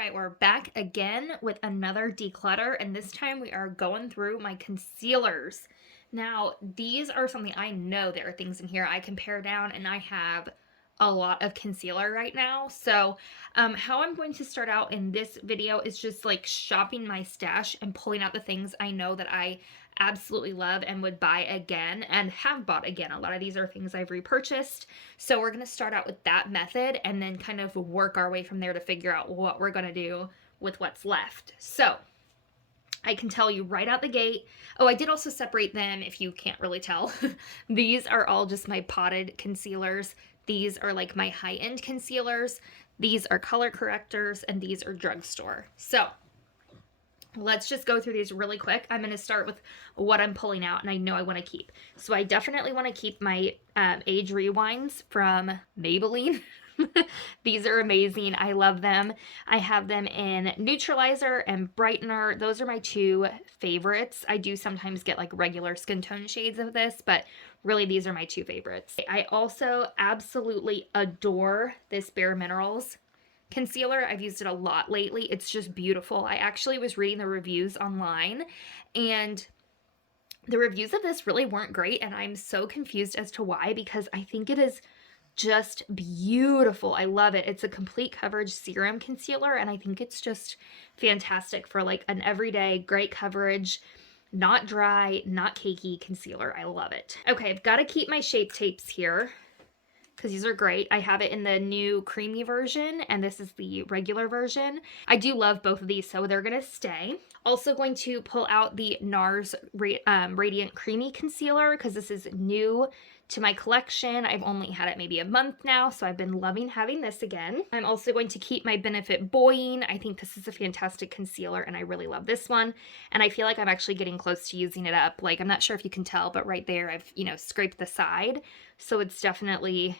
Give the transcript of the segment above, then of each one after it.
right, we're back again with another declutter, and this time we are going through my concealers. Now, these are something I know there are things in here I can pare down, and I have a lot of concealer right now. So, how I'm going to start out in this video is just like shopping my stash and pulling out the things I know that I absolutely love and would buy again and have bought again. A lot of these are things I've repurchased. So we're going to start out with that method and then kind of work our way from there to figure out what we're going to do with what's left. So I can tell you right out the gate. Oh, I did also separate them if you can't really tell. These are all just my potted concealers. These are like my high-end concealers. These are color correctors, and these are drugstore. So let's just go through these really quick. I'm going to start with what I'm pulling out and I know I want to keep. So I definitely want to keep my age rewinds from Maybelline. These are amazing. I love them. I have them in neutralizer and brightener. Those are my two favorites. I do sometimes get like regular skin tone shades of this, but really these are my two favorites. I also absolutely adore this Bare Minerals concealer. I've used it a lot lately. It's just beautiful. I actually was reading the reviews online, and the reviews of this really weren't great, and I'm so confused as to why, because I think it is just beautiful. I love it. It's a complete coverage serum concealer, and I think it's just fantastic for like an everyday great coverage, not dry, not cakey concealer. I love it. Okay, I've got to keep my Shape Tapes here because these are great. I have it in the new creamy version, and this is the regular version. I do love both of these, so they're gonna stay. Also going to pull out the NARS Radiant Creamy Concealer because this is new to my collection. I've only had it maybe a month now, so I've been loving having this again. I'm also going to keep my Benefit Buoying. I think this is a fantastic concealer, and I really love this one. And I feel like I'm actually getting close to using it up. Like, I'm not sure if you can tell, but right there, I've, scraped the side. So it's definitely,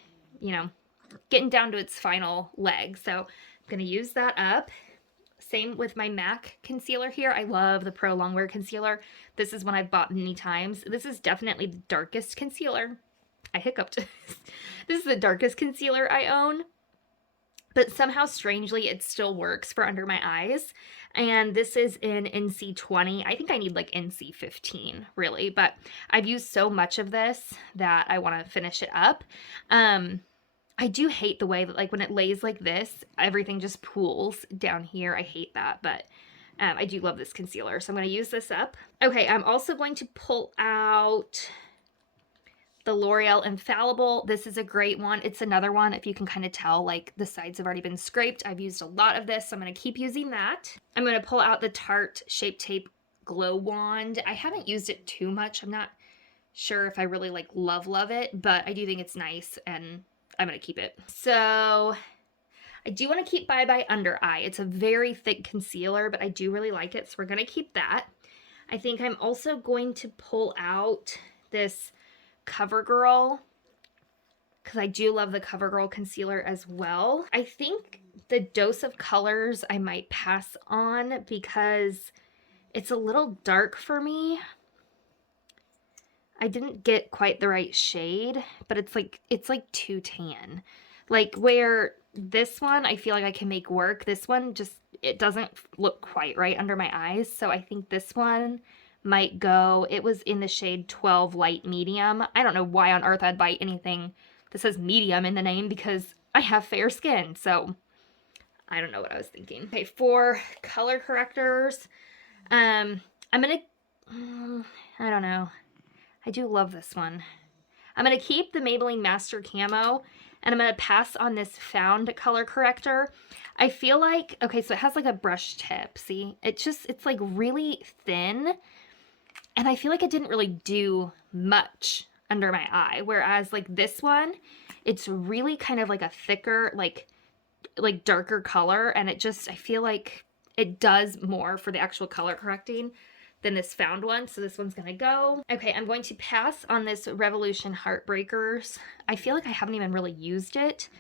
getting down to its final leg. So I'm going to use that up. Same with my MAC concealer here. I love the Pro Longwear concealer. This is one I've bought many times. This is definitely the darkest concealer. I hiccuped. This is the darkest concealer I own, but somehow strangely it still works for under my eyes. And this is in NC20. I think I need like NC15 really, but I've used so much of this that I want to finish it up. I do hate the way that like when it lays like this, everything just pools down here. I hate that, but I do love this concealer. So I'm going to use this up. Okay, I'm also going to pull out the L'Oreal Infallible. This is a great one. It's another one, if you can kind of tell, like the sides have already been scraped. I've used a lot of this, so I'm going to keep using that. I'm going to pull out the Tarte Shape Tape Glow Wand. I haven't used it too much. I'm not sure if I really like love it, but I do think it's nice, and I'm going to keep it. So I do want to keep Bye Bye Under Eye. It's a very thick concealer, but I do really like it, so we're going to keep that. I think I'm also going to pull out this CoverGirl because I do love the CoverGirl concealer as well. I think the Dose of Colors I might pass on because it's a little dark for me. I didn't get quite the right shade, but it's like too tan. Like where this one I feel like I can make work. This one just, it doesn't look quite right under my eyes. So I think this one might go. It was in the shade 12 Light Medium. I don't know why on earth I'd buy anything that says medium in the name because I have fair skin. So I don't know what I was thinking. Okay, for color correctors, I'm gonna, I don't know. I do love this one. I'm going to keep the Maybelline Master Camo, and I'm going to pass on this Found color corrector. I feel like, okay, so it has like a brush tip, see? It's like really thin, and I feel like it didn't really do much under my eye, whereas like this one, it's really kind of like a thicker, like darker color, and it just, I feel like it does more for the actual color correcting than this Found one, so this one's gonna go. Okay, I'm going to pass on this Revolution Heartbreakers. I feel like I haven't even really used it.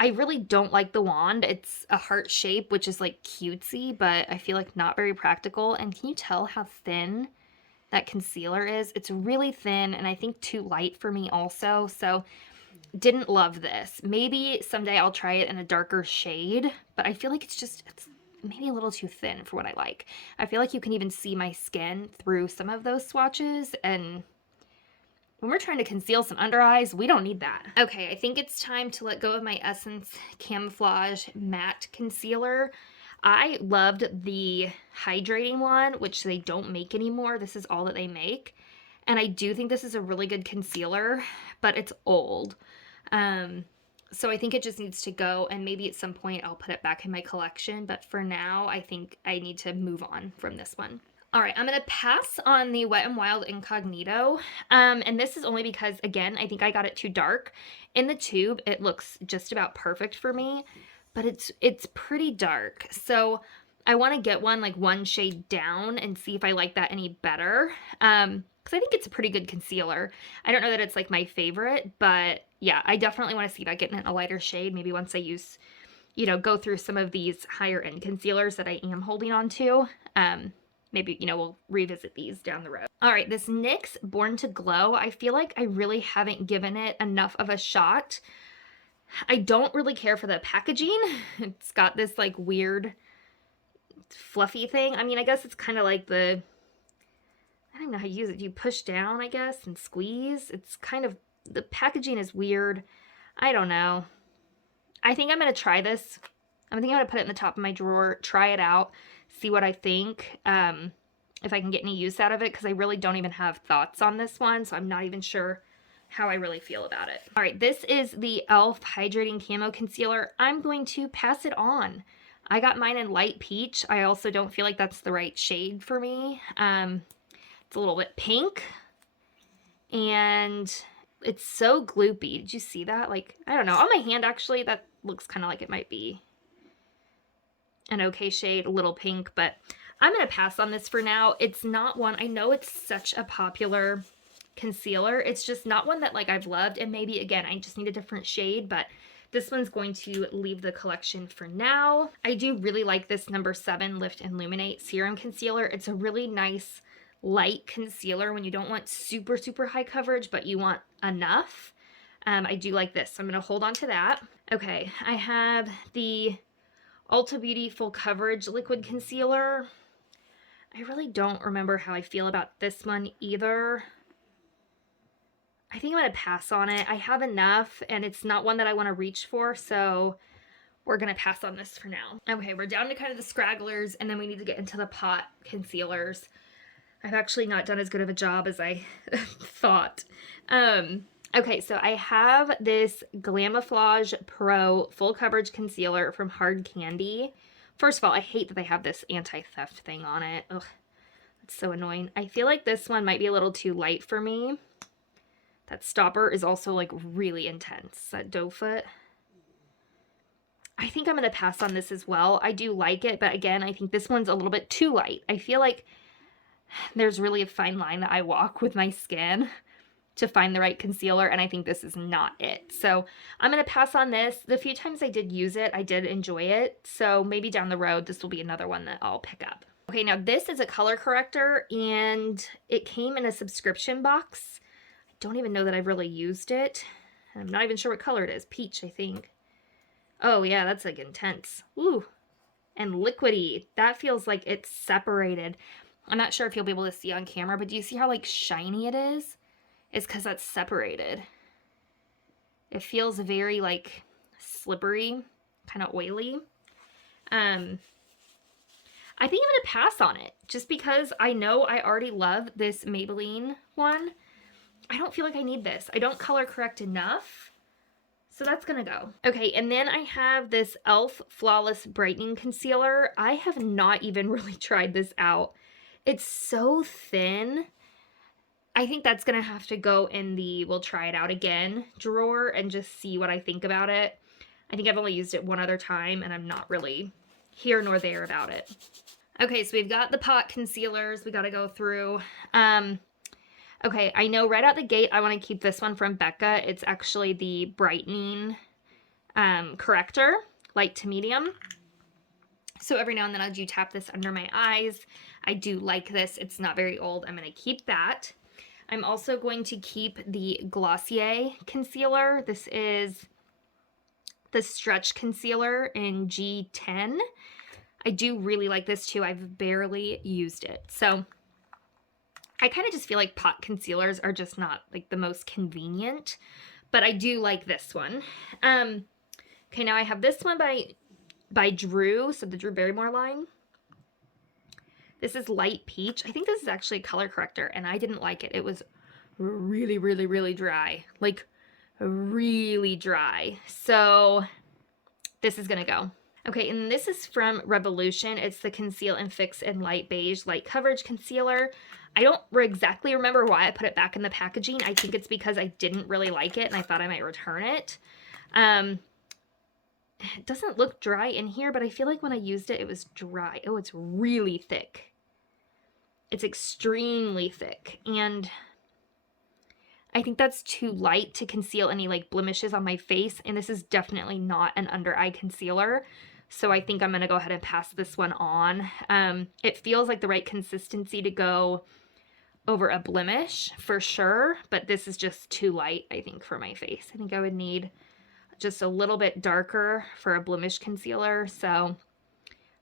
I really don't like the wand. It's a heart shape, which is like cutesy, but I feel like not very practical. And can you tell how thin that concealer is? It's really thin, and I think too light for me also, so didn't love this. Maybe someday I'll try it in a darker shade, but I feel like it's maybe a little too thin for what I like. I feel like you can even see my skin through some of those swatches, and when we're trying to conceal some under eyes, we don't need that. Okay, I think it's time to let go of my Essence Camouflage Matte Concealer. I loved the hydrating one, which they don't make anymore. This is all that they make. And I do think this is a really good concealer, but it's old. So I think it just needs to go, and maybe at some point I'll put it back in my collection. But for now, I think I need to move on from this one. All right, I'm going to pass on the Wet n Wild Incognito. And this is only because, again, I think I got it too dark. In the tube, it looks just about perfect for me, but it's pretty dark. So I want to get one like one shade down and see if I like that any better. Because I think it's a pretty good concealer. I don't know that it's like my favorite, but yeah, I definitely want to see about getting it in a lighter shade. Maybe once I use, go through some of these higher end concealers that I am holding on to. Maybe, we'll revisit these down the road. All right, this NYX Born to Glow, I feel like I really haven't given it enough of a shot. I don't really care for the packaging. It's got this like weird fluffy thing. I mean, I guess it's kind of like I don't know how to use it. You push down, I guess, and squeeze. It's kind of, the packaging is weird. I don't know. I think I'm going to try this. I'm thinking I'm going to put it in the top of my drawer, try it out, see what I think, if I can get any use out of it, because I really don't even have thoughts on this one, so I'm not even sure how I really feel about it. All right, this is the e.l.f. Hydrating Camo Concealer. I'm going to pass it on. I got mine in light peach. I also don't feel like that's the right shade for me. It's a little bit pink, and it's so gloopy. Did you see that? Like, I don't know. On my hand, actually, that looks kind of like it might be an okay shade, a little pink, but I'm going to pass on this for now. It's not one, I know it's such a popular concealer. It's just not one that like I've loved, and maybe again, I just need a different shade, but this one's going to leave the collection for now. I do really like this number 7 Lift and Illuminate Serum Concealer. It's a really nice light concealer when you don't want super, super high coverage, but you want enough. I do like this, so I'm going to hold on to that. Okay, I have the Ulta Beauty Full Coverage Liquid Concealer. I really don't remember how I feel about this one either. I think I'm going to pass on it. I have enough, and it's not one that I want to reach for, so we're going to pass on this for now. Okay, we're down to kind of the scragglers, and then we need to get into the pot concealers. I've actually not done as good of a job as I thought. Okay, so I have this Glamouflage Pro Full Coverage Concealer from Hard Candy. First of all, I hate that they have this anti-theft thing on it. Ugh, that's so annoying. I feel like this one might be a little too light for me. That stopper is also like really intense, that doe foot. I think I'm going to pass on this as well. I do like it, but again, I think this one's a little bit too light. I feel like there's really a fine line that I walk with my skin to find the right concealer, and I think this is not it. So I'm going to pass on this. The few times I did use it, I did enjoy it. So maybe down the road, this will be another one that I'll pick up. Okay, now this is a color corrector, and it came in a subscription box. I don't even know that I've really used it. I'm not even sure what color it is. Peach, I think. Oh yeah, that's like intense. Ooh, and liquidy. That feels like it's separated. I'm not sure if you'll be able to see on camera, but do you see how like shiny it is? It's because that's separated. It feels very like slippery, kind of oily. I think I'm going to pass on it just because I know I already love this Maybelline one. I don't feel like I need this. I don't color correct enough. So that's going to go. Okay, and then I have this e.l.f. Flawless Brightening Concealer. I have not even really tried this out. It's so thin. I think that's going to have to go in the we'll try it out again drawer and just see what I think about it. I think I've only used it one other time, and I'm not really here nor there about it. Okay, so we've got the pot concealers we got to go through. Okay, I know right out the gate I want to keep this one from Becca. It's actually the Brightening Corrector, light to medium. So every now and then I do tap this under my eyes. I do like this. It's not very old. I'm going to keep that. I'm also going to keep the Glossier concealer. This is the Stretch Concealer in G10. I do really like this too. I've barely used it. So I kind of just feel like pot concealers are just not like the most convenient, but I do like this one. Okay, now I have this one by Drew, so the Drew Barrymore line. This is Light Peach. I think this is actually a color corrector, and I didn't like it. It was really, really, really dry. Like, really dry. So, this is gonna go. Okay, and this is from Revolution. It's the Conceal and Fix in Light Beige Light Coverage Concealer. I don't exactly remember why I put it back in the packaging. I think it's because I didn't really like it, and I thought I might return it. It doesn't look dry in here, but I feel like when I used it, it was dry. Oh, it's really thick. It's extremely thick, and I think that's too light to conceal any like blemishes on my face, and this is definitely not an under eye concealer, so I think I'm going to go ahead and pass this one on. It feels like the right consistency to go over a blemish for sure, but this is just too light, I think, for my face. I think I would need just a little bit darker for a blemish concealer, so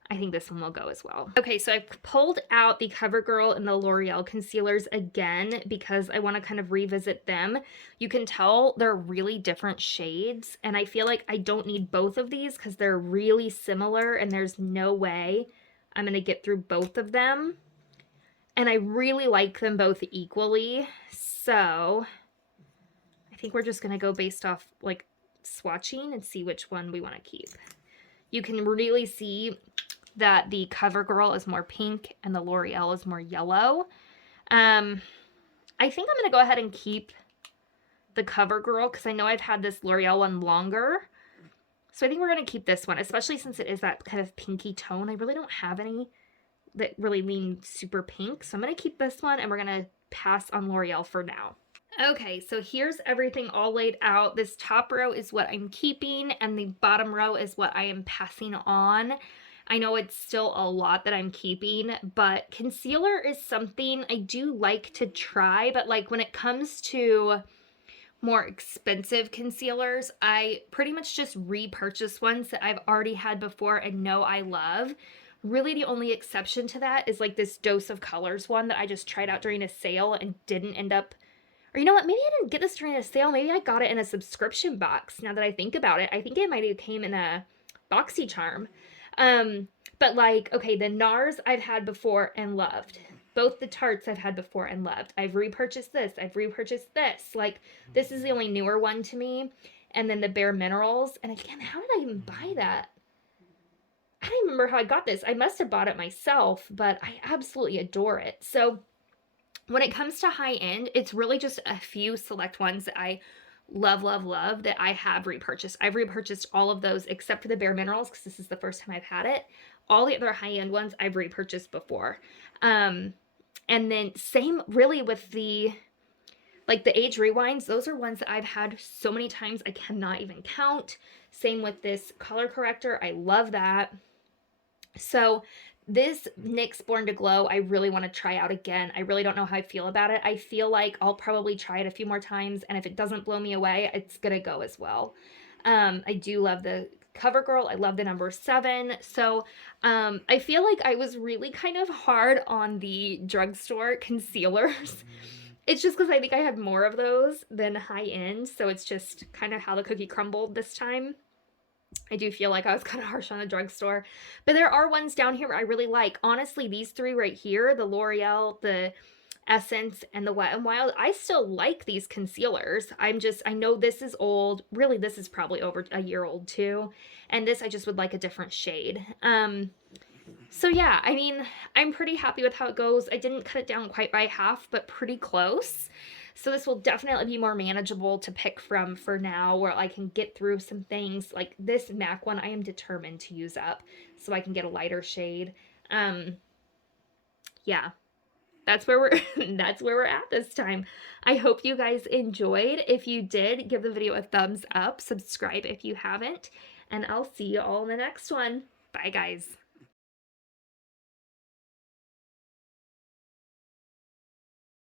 I think this one will go as well. Okay, so I've pulled out the CoverGirl and the L'Oreal concealers again because I want to kind of revisit them. You can tell they're really different shades, and I feel like I don't need both of these because they're really similar and there's no way I'm going to get through both of them. And I really like them both equally, so I think we're just going to go based off like swatching and see which one we want to keep. You can really see that the CoverGirl is more pink and the L'Oreal is more yellow. I think I'm going to go ahead and keep the CoverGirl because I know I've had this L'Oreal one longer. So I think we're going to keep this one, especially since it is that kind of pinky tone. I really don't have any that really lean super pink. So I'm going to keep this one, and we're going to pass on L'Oreal for now. Okay, so here's everything all laid out. This top row is what I'm keeping, and the bottom row is what I am passing on. I know it's still a lot that I'm keeping, but concealer is something I do like to try, but like when it comes to more expensive concealers, I pretty much just repurchase ones that I've already had before and know I love. Really the only exception to that is like this Dose of Colors one that I just tried out during a sale and didn't end up, or you know what, maybe I didn't get this during a sale, maybe I got it in a subscription box. Now that I think about it, I think it might have came in a BoxyCharm. But like, okay, the NARS I've had before and loved. Both the Tartes I've had before and loved. I've repurchased this. I've repurchased this. Like, this is the only newer one to me. And then the Bare Minerals. And again, how did I even buy that? I don't remember how I got this. I must have bought it myself, but I absolutely adore it. So when it comes to high end, it's really just a few select ones that I love, love, love that I have repurchased. I've repurchased all of those except for the Bare Minerals because this is the first time I've had it. All the other high-end ones I've repurchased before. And then same really with the Age Rewinds. Those are ones that I've had so many times I cannot even count. Same with this color corrector. I love that. So this NYX Born to Glow, I really want to try out again. I really don't know how I feel about it. I feel like I'll probably try it a few more times, and if it doesn't blow me away, it's going to go as well. I do love the CoverGirl. I love the number 7. So I feel like I was really kind of hard on the drugstore concealers. It's just because I think I had more of those than high end. So it's just kind of how the cookie crumbled this time. I do feel like I was kind of harsh on the drugstore. But there are ones down here I really like. Honestly, these three right here, the L'Oreal, the Essence, and the Wet n Wild, I still like these concealers. I know this is old. Really, this is probably over a year old too. And this, I just would like a different shade. So yeah, I mean, I'm pretty happy with how it goes. I didn't cut it down quite by half, but pretty close. So this will definitely be more manageable to pick from for now, where I can get through some things. Like this MAC one, I am determined to use up so I can get a lighter shade. Yeah. That's where we're at this time. I hope you guys enjoyed. If you did, give the video a thumbs up, subscribe if you haven't, and I'll see you all in the next one. Bye guys.